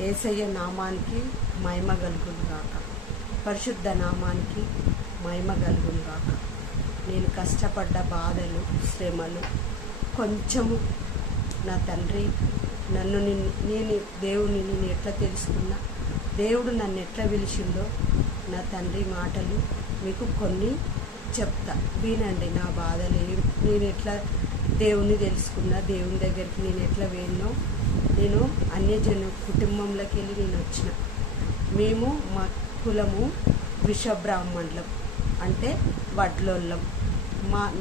యేసయ్య నామానికి మహిమ కలుగును గాక. పరిశుద్ధ నామానికి మహిమ కలుగును గాక. నేను కష్టపడ్డ బాధలు, శ్రమలు కొంచెము నా తండ్రి నేను దేవుని నేను ఎట్లా తెలుసుకున్నా, దేవుడు నన్ను ఎట్లా పిలిచిందో నా తండ్రి మాటలు మీకు కొన్ని చెప్తా, వినండి. నా బాధలు నేను ఎట్లా దేవుని తెలుసుకున్నా, దేవుని దగ్గరికి నేను ఎట్లా వెళ్ళినో. నేను అన్యజన కుటుంబంలోకి వెళ్ళి నేను వచ్చిన. మేము మా కులము విషబ్రాహ్మణులం, అంటే వడ్లోళ్ళం.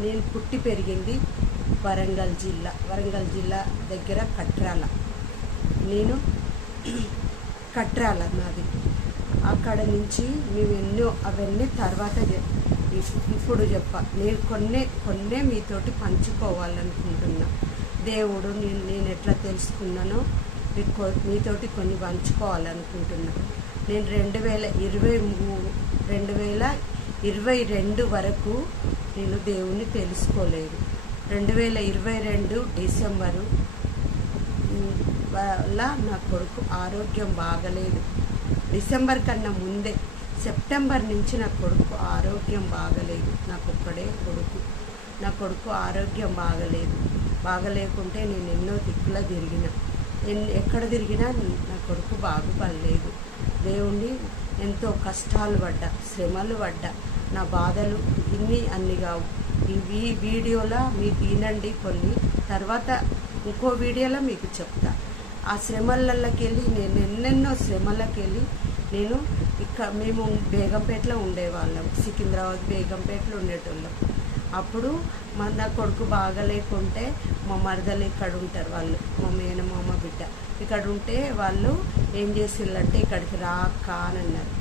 నేను పుట్టి పెరిగింది వరంగల్ జిల్లా దగ్గర కట్రాల. నేను కట్రాల నాది. అక్కడ నుంచి మేము అవన్నీ తర్వాత ఇప్పుడు నేను కొన్నే మీతోటి పంచుకోవాలనుకుంటున్నా. దేవుడు నేను ఎట్లా తెలుసుకున్నానో మీతోటి కొన్ని పంచుకోవాలనుకుంటున్నా. నేను 2022 వరకు నేను దేవుణ్ణి తెలుసుకోలేదు. 2022 డిసెంబరు వల్ల నా కొడుకు ఆరోగ్యం బాగలేదు. డిసెంబర్ కన్నా ముందే సెప్టెంబర్ నుంచి నా కొడుకు ఆరోగ్యం బాగలేదు. నాకొక్కడే కొడుకు. నా కొడుకు ఆరోగ్యం బాగలేకుంటే నేను ఎన్నో దిక్కులా తిరిగిన. ఎక్కడ తిరిగినా నా కొడుకు బాగుపడలేదు. దేవుణ్ణి ఎంతో కష్టాలు పడ్డా, శ్రమలు పడ్డా. నా బాధలు అన్ని కావు. ఈ వీడియోలో మీకు వినండి కొన్ని, తర్వాత ఇంకో వీడియోలో మీకు చెప్తా. ఆ శ్రమలకి వెళ్ళి నేను ఎన్నెన్నో శ్రమలకి వెళ్ళి మేము బేగంపేటలో ఉండేవాళ్ళం. సికింద్రాబాద్ బేగంపేటలో ఉండేటోళ్ళం. అప్పుడు నా కొడుకు బాగలేకుంటే మా మరదలు ఇక్కడ ఉంటారు, వాళ్ళు మా మేనమామ బిడ్డ ఇక్కడ ఉంటే వాళ్ళు ఏం చేసిళ్ళంటే ఇక్కడికి రాక్క అని అన్నారు.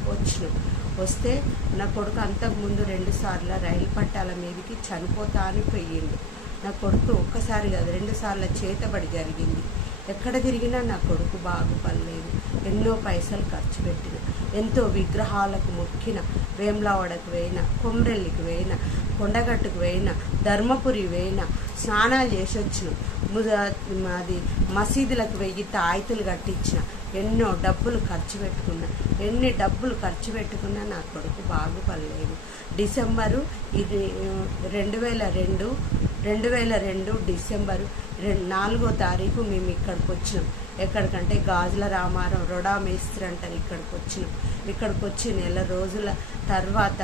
వస్తే నా కొడుకు అంతకుముందు 2 సార్లు రైలు పట్టాల మీదకి చనిపోతా అని పోయిండు. నా కొడుకు ఒక్కసారి కాదు 2 సార్లు చేతబడి జరిగింది. ఎక్కడ తిరిగినా నా కొడుకు బాగుపడలేదు. ఎన్నో పైసలు ఖర్చు పెట్టిన, ఎంతో విగ్రహాలకు మొక్కిన, వేములవాడకు పోయిన, కొమ్రెల్లికి పోయిన, కొండగట్టుకు పోయిన, ధర్మపురి పోయిన, స్నానాలు చేసి వచ్చిన, మాది మసీదులకు వెయ్యి తాయితులు కట్టించిన, ఎన్నో డబ్బులు ఖర్చు పెట్టుకున్నా. ఎన్ని డబ్బులు ఖర్చు పెట్టుకున్నా నా కొడుకు బాగుపడలేదు. డిసెంబరు 2002 డిసెంబరు 4వ తారీఖు మేము ఇక్కడికి వచ్చినాం. ఎక్కడికంటే గాజుల రామారం రొడా మేస్త్రి అంటారు. ఇక్కడికి వచ్చి నెల రోజుల తర్వాత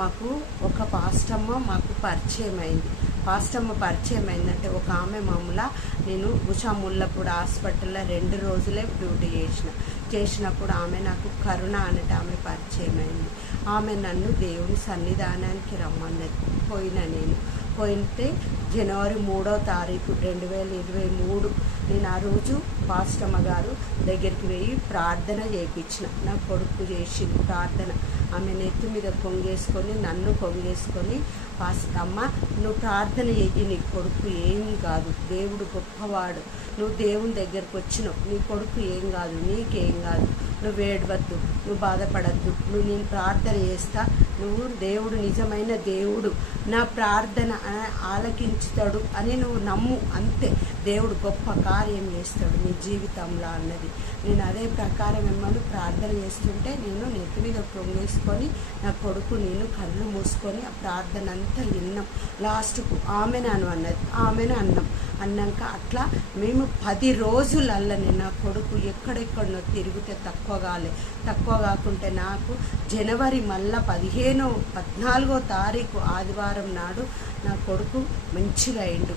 మాకు ఒక పాస్టమ్మ పరిచయం అయిందంటే ఒక ఆమె మామూలు నేను ఉషా ముల్లపూడి హాస్పిటల్లో 2 రోజులే డ్యూటీ చేసినప్పుడు ఆమె నాకు కరుణ అనేట ఆమె పరిచయం అయింది. ఆమె నన్ను దేవుని సన్నిధానానికి రమ్మన్నది. పోయితే జనవరి 3వ తారీఖు 2023 నేను ఆ రోజు పాస్టమ్మ గారు దగ్గరికి పోయి ప్రార్థన చేయించిన. నా కొడుకు చేసింది ప్రార్థన. ఆమె నెత్తి మీద నన్ను కొంగేసుకొని పాస్టమ్మ నువ్వు ప్రార్థన చేయి, నీ కొడుకు ఏం కాదు, దేవుడు గొప్పవాడు, నువ్వు దేవుని దగ్గరకు వచ్చినావు, నీ కొడుకు ఏం కాదు, నీకేం కాదు, నువ్వు ఏడవద్దు, నువ్వు బాధపడద్దు, నేను ప్రార్థన చేస్తా, నువ్వు దేవుడు నిజమైన దేవుడు, నా ప్రార్థన ఆలకించుతాడు అని నువ్వు నమ్ము, అంతే, దేవుడు గొప్ప కార్యం చేస్తాడు నీ జీవితంలో అన్నది. నేను అదే ప్రకారం మిమ్మల్ని ప్రార్థన చేస్తుంటే నేను నెత్తి మీద పొంగేసుకొని నా కొడుకు నేను కళ్ళు మూసుకొని ఆ ప్రార్థన అంతా విన్నాం. లాస్ట్కు ఆమెను అన్నాక అట్లా మేము 10 రోజులల్లనే నా కొడుకు ఎక్కడెక్కడనో తిరిగితే తక్కువ కాకుంటే నాకు జనవరి మళ్ళా 14వ తారీఖు ఆదివారం నాడు నా కొడుకు మంచిగా అయిండు.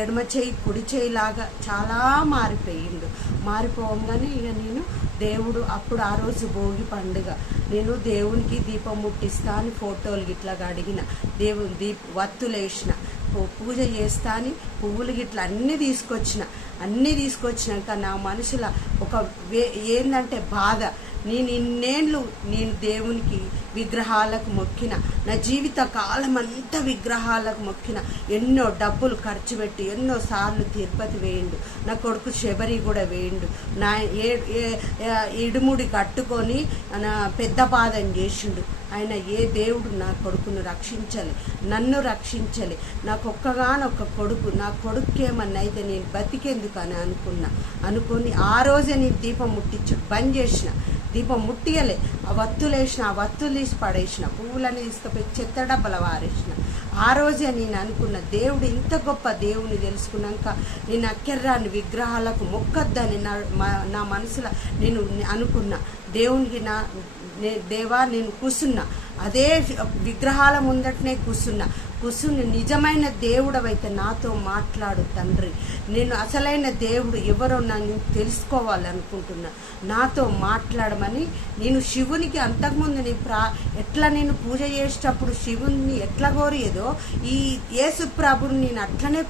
ఎడమ చేయి కుడి చేయిలాగా చాలా మారిపోగానే ఇక నేను దేవుడు అప్పుడు ఆ రోజు భోగి పండుగ నేను దేవునికి దీపం ముట్టిస్తా అని ఫోటోలు గిట్లా అడిగిన, దేవుని వత్తులేసిన, పూజ చేస్తా అని పువ్వులు గిట్లా అన్నీ తీసుకొచ్చినాక నా మనసులో ఏంటంటే బాధ. నేను దేవునికి విగ్రహాలకు మొక్కిన, నా జీవిత కాలం అంతా విగ్రహాలకు మొక్కిన, ఎన్నో డబ్బులు ఖర్చు పెట్టి ఎన్నోసార్లు తిరుపతి వేయిండు, నా కొడుకు శబరి కూడా వేయిండు, నా ఇడుముడి కట్టుకొని నా పెద్ద పాదం చేసిండు, ఆయన ఏ దేవుడు నా కొడుకును రక్షించలే, నన్ను రక్షించలే. నాకు ఒక్కగానొక్క కొడుకు, నా కొడుకేమన్నా అయితే నేను బతికేందుకు అని అనుకొని ఆ రోజే నేను దీపం ముట్టించు బంద్ చేసిన. దీపం ముట్టియలే, ఆ వత్తులేసిన, ఆ వత్తులు తీసి పడేసిన, పువ్వులని తీసుకుపోయి చెత్త డబ్బల వారేసిన. ఆ రోజే నేను అనుకున్న, దేవుడు ఇంత గొప్ప దేవుని తెలుసుకున్నాక నేను అక్కెర్రాని విగ్రహాలకు మొక్కద్దని నా మనసులో నేను అనుకున్నా. దేవునికి దేవా నేను కూసున్నా, అదే విగ్రహాల ముందటనే కూర్చుని నిజమైన దేవుడవైతే నాతో మాట్లాడు తండ్రి, నేను అసలైన దేవుడు ఎవరో నన్ను తెలుసుకోవాలనుకుంటున్నా, నాతో మాట్లాడమని నేను శివునికి అంతకుముందు ఎట్లా నేను పూజ చేసేటప్పుడు శివుని ఎట్లా కోరేదో ఈ యేసు ప్రభుని నేను అట్లనే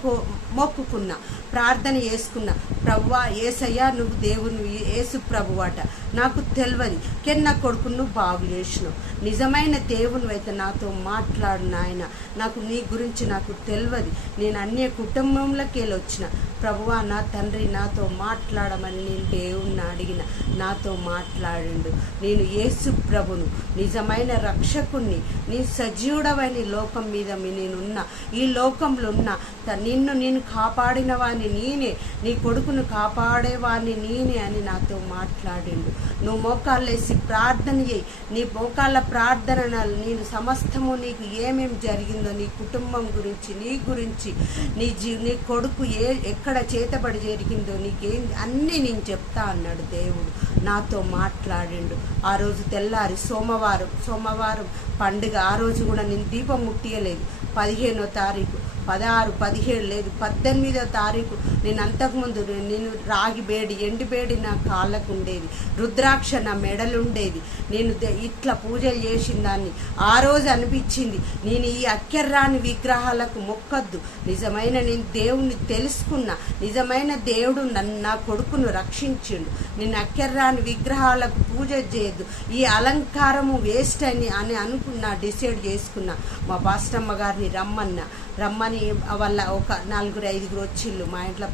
మొక్కుకున్నా, ప్రార్థన చేసుకున్నా. ప్రభువా యేసయ్యా నువ్వు దేవుని యేసు ప్రభువాట నాకు తెలియదు, కానీ నా కొడుకును నువ్వు బాగు చేసినావు, నిజమైన దేవుని అయితే నాతో మాట్లాడు నాయన, నాకు నీ గురించి నాకు తెలియదు, నేను అన్య కుటుంబంలోకి వచ్చిన. ప్రభువా నా తండ్రి నాతో మాట్లాడమని నేను దేవుణ్ణి అడిగిన, నాతో మాట్లాడిండు. నేను యేసు ప్రభును, నిజమైన రక్షకుణ్ణి, నీ సజీవుడవైన లోకం మీద నేనున్నా, ఈ లోకంలో ఉన్నా నేను కాపాడిన వాడిని నేనే, నీ కొడుకును కాపాడేవాడిని నేనే అని నాతో మాట్లాడిండు. నువ్వు మోకాళ్ళేసి ప్రార్థన చేయి, నీ మోకాళ్ళ ప్రార్థన నేను సమస్తము నీకు ఏమేమి జరిగిందో నీ కుటుంబం గురించి, నీ గురించి, నీ కొడుకు ఎక్కడ చేతబడి జరిగిందో నీకేం అన్నీ నేను చెప్తా అన్నాడు దేవుడు. నాతో మాట్లాడిండు. ఆ రోజు తెల్లారి సోమవారం పండుగ, ఆ రోజు కూడా నేను దీపం ముట్టియలేదు. 15వ తారీఖు 16, 17 లేదు 18వ తారీఖు నేను అంతకుముందు నేను రాగి బేడి, ఎండి బేడి నా కాళ్ళకు ఉండేది, రుద్రాక్ష నా మెడలుండేది. నేను ఇట్లా పూజలు చేసిన దాన్ని ఆ రోజు అనిపించింది, నేను ఈ అక్కెర్రాని విగ్రహాలకు మొక్కద్దు, నిజమైన నేను దేవుణ్ణి తెలుసుకున్నా, నిజమైన దేవుడు నా కొడుకును రక్షించిండు, నేను అక్కెర్రాని విగ్రహాలకు పూజ చేయొద్దు, ఈ అలంకారము వేస్ట్ అని అనుకున్నా, డిసైడ్ చేసుకున్నా. మా పాస్టమ్మ గారిని రమ్మని వాళ్ళ ఒక 4-5 వచ్చిళ్ళు మా ఇంట్లో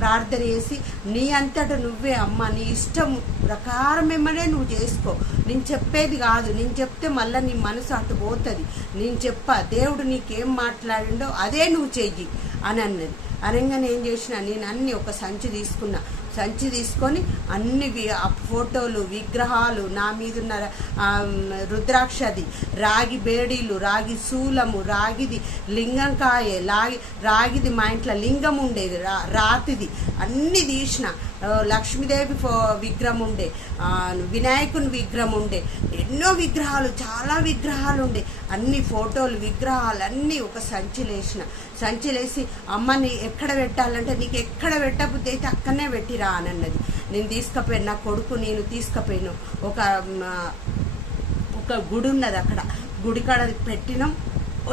ప్రార్థన చేసి నీ అంతటా నువ్వే అమ్మ, నీ ఇష్టం ప్రకారమేమనే నువ్వు చేసుకో, నేను చెప్పేది కాదు, నేను చెప్తే మళ్ళీ నీ మనసు అటు పోతుంది, నేను దేవుడు నీకేం మాట్లాడిండో అదే నువ్వు చెయ్యి అని అన్నది. అనగానే ఏం చేసిన, నేను అన్ని ఒక సంచి తీసుకొని అన్ని ఫోటోలు, విగ్రహాలు, నా మీదున్న రుద్రాక్షది, రాగి బేడీలు, రాగి శూలము, రాగిది లింగంకాయ, రాగిది మా ఇంట్లో లింగం ఉండేది, రాతిది అన్ని తీసిన. లక్ష్మీదేవి విగ్రహం ఉండే, వినాయకుని విగ్రహం ఉండే, ఎన్నో విగ్రహాలు, చాలా విగ్రహాలు ఉండే, అన్ని ఫోటోలు, విగ్రహాలు అన్నీ ఒక సంచిలేసి అమ్మని ఎక్కడ పెట్టాలంటే నీకు ఎక్కడ పెట్టబుద్ధి అయితే అక్కడనే పెట్టిరా అని అన్నది. నేను తీసుకుపోయాను, నా కొడుకు నేను తీసుకుపోయాను. ఒక గుడి ఉన్నది, అక్కడ గుడి కాడ పెట్టినాం,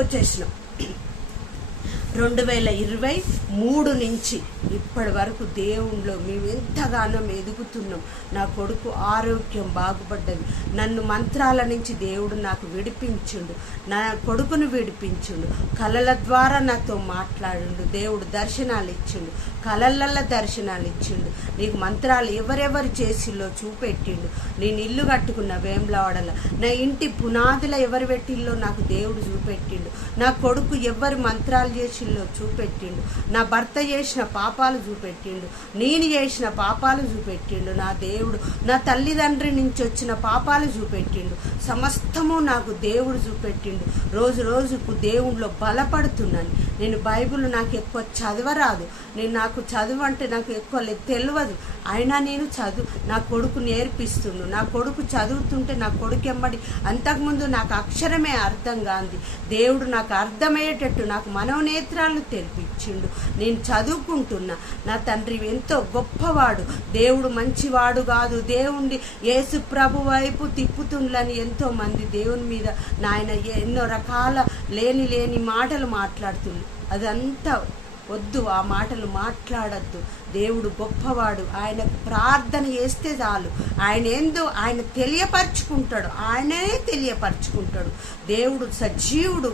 వచ్చేసినాం. 2023 నుంచి ఇప్పటి వరకు దేవుణ్ణిలో మేము ఎంతగానో ఎదుగుతున్నాం. నా కొడుకు ఆరోగ్యం బాగుపడ్డది, నన్ను మంత్రాల నుంచి దేవుడు నాకు విడిపించిండు, నా కొడుకును విడిపించిండు, కళల ద్వారా నాతో మాట్లాడిండు, దేవుడు దర్శనాలు ఇచ్చిండు, కళలల్ల దర్శనాలు ఇచ్చిండు, నీకు మంత్రాలు ఎవరెవరు చేసిల్లో చూపెట్టిండు. నేను ఇల్లు కట్టుకున్న వేములవాడల, నా ఇంటి పునాదుల ఎవరు పెట్టిల్లో నాకు దేవుడు చూపెట్టిండు, నా కొడుకు ఎవరు మంత్రాలు చేసిల్లో చూపెట్టిండు, నా భర్త చేసిన పాపాలు చూపెట్టిండు, నేను చేసిన పాపాలు చూపెట్టిండు, నా దేవుడు నా తల్లిదండ్రి నుంచి వచ్చిన పాపాలు చూపెట్టిండు, సమస్తము నాకు దేవుడు చూపెట్టిండు. రోజుకు దేవుడిలో బలపడుతున్నాను. నేను బైబిల్ నాకు ఎక్కువ చదవరాదు, నాకు చదువు అంటే నాకు ఎక్కువ తెలియదు, అయినా నేను నా కొడుకు నేర్పిస్తుండు. నా కొడుకు చదువుతుంటే నా కొడుకు ఎమ్మడి అంతకుముందు నాకు అక్షరమే అర్థం కాంది, దేవుడు నాకు అర్థమయ్యేటట్టు నాకు మనోనేత్రాలను తెలిపించిండు. నేను చదువుకుంటున్నా. నా తండ్రి ఎంతో గొప్పవాడు, దేవుడు మంచివాడు కాదు, దేవుణ్ణి యేసు ప్రభు వైపు తిప్పుతుండ్లని ఎంతో మంది దేవుని మీద నాయన ఎన్నో రకాల లేని మాటలు మాట్లాడుతుంది. అదంతా వద్దు, ఆ మాటలు మాట్లాడద్దు. దేవుడు గొప్పవాడు, ఆయనకు ప్రార్థన చేస్తే చాలు, ఆయన తెలియపరుచుకుంటాడు, ఆయననే తెలియపరుచుకుంటాడు. దేవుడు సజీవుడు,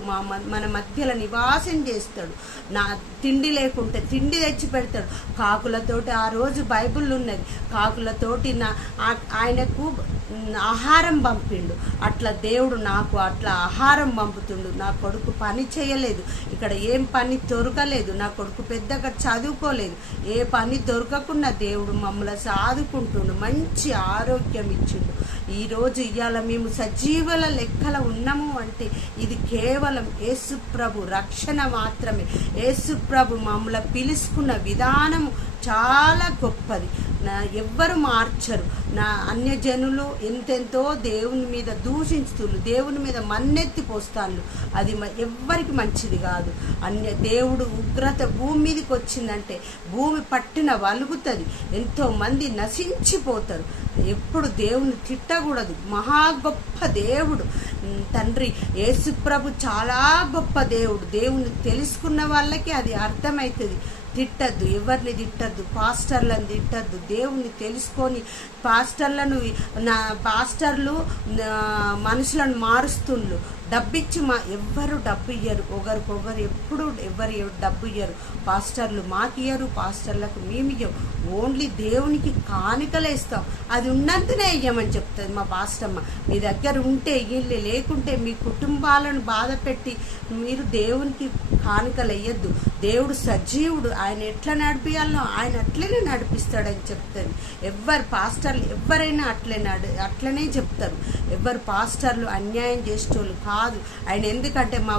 మన మధ్యలో నివాసం చేస్తాడు. నా తిండి లేకుంటే తిండి తెచ్చి పెడతాడు. కాకులతోటి ఆ రోజు బైబిల్ ఉన్నది, కాకులతోటి ఆయనకు ఆహారం పంపిండు. అట్లా దేవుడు నాకు అట్లా ఆహారం పంపుతుండు. నా కొడుకు పని చేయలేదు, ఇక్కడ ఏం పని దొరకలేదు, నా కొడుకు పెద్దగా చదువుకోలేదు, ఏ పని దొరకకుండా దేవుడు మమ్మల్ని సాదుకుంటుండు, మంచి ఆరోగ్యం ఇచ్చిండు. ఈరోజు ఇవాళ మేము సజీవుల లెక్కల ఉన్నాము అంటే ఇది కేవలం యేసుప్రభు రక్షణ మాత్రమే. యేసుప్రభు మమ్మల్ని పిలుచుకున్న విధానము చాలా గొప్పది. ఎవ్వరు మార్చరు. అన్యజనులు ఎంతెంతో దేవుని మీద దూషించుతున్నారు, దేవుని మీద మన్నెత్తి పోస్తాను. అది ఎవ్వరికి మంచిది కాదు. దేవుడు ఉగ్రత భూమి మీదకి వచ్చిందంటే భూమి పట్టిన వలుగుతుంది, ఎంతో మంది నశించిపోతారు. ఎప్పుడు దేవుని తిట్టకూడదు. మహా గొప్ప దేవుడు తండ్రి యేసుప్రభు, చాలా గొప్ప దేవుడు. దేవుని తెలుసుకున్న వాళ్ళకి అది అర్థమవుతుంది. తిట్టద్దు, ఎవరిని తిట్టద్దు, పాస్టర్లను తిట్టద్దు. దేవుణ్ణి తెలుసుకొని పాస్టర్లు మనుషులను మారుస్తుండ్రు. డబ్బిచ్చి ఎవ్వరు డబ్బు ఇయ్యరు, ఒకరికొకరు ఎప్పుడు ఎవరు డబ్బు ఇయ్యరు. పాస్టర్లు మాకు ఇయ్యరు, పాస్టర్లకు మేము ఇయ్యం. ఓన్లీ దేవునికి కానుకలేస్తాం. అది ఉన్నంతనే ఇయ్యమని చెప్తుంది మా పాస్టమ్మ. మీ దగ్గర ఉంటే ఇయ్యలే, లేకుంటే మీ కుటుంబాలను బాధ పెట్టి మీరు దేవునికి కానుకలు వేయద్దు. దేవుడు సజీవుడు, ఆయన ఎట్లా నడిపియాలో ఆయన అట్లనే నడిపిస్తాడని చెప్తుంది. ఎవరు పాస్టర్లు ఎవరైనా అట్లనే చెప్తారు. ఎవరు పాస్టర్లు అన్యాయం చేసేటోళ్ళు కాదు ఆయన. ఎందుకంటే మా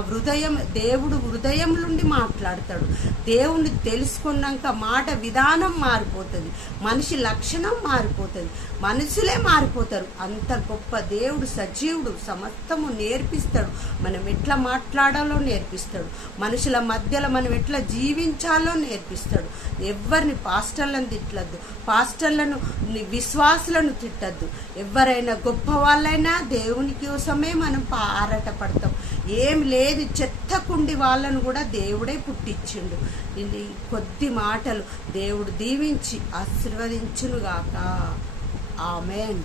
దేవుడు హృదయం నుండి మాట్లాడతాడు. దేవుణ్ణి తెలుసుకున్నాక మాట విధానం మారిపోతుంది, మనిషి లక్షణం మారిపోతుంది, మనుషులే మారిపోతారు. అంత గొప్ప దేవుడు సజీవుడు, సమస్తము నేర్పిస్తాడు. మనం ఎట్లా మాట్లాడాలో నేర్పిస్తాడు, మనుషుల మధ్యలో మనం ఎట్లా జీవించాలో నేర్పిస్తాడు. ఎవరిని పాస్టర్లను తిట్టద్దు, పాస్టర్లను విశ్వాసులను తిట్టద్దు. ఎవరైనా గొప్ప వాళ్ళైనా దేవుని కోసమే మనం ఆరాటపడతాం. ఏం లేదు, చెత్తకుండి వాళ్ళను కూడా దేవుడే పుట్టించిండు. ఇది కొద్ది మాటలు దేవుడు దీవించి ఆశీర్వదించునుగాక. ఆమేన్.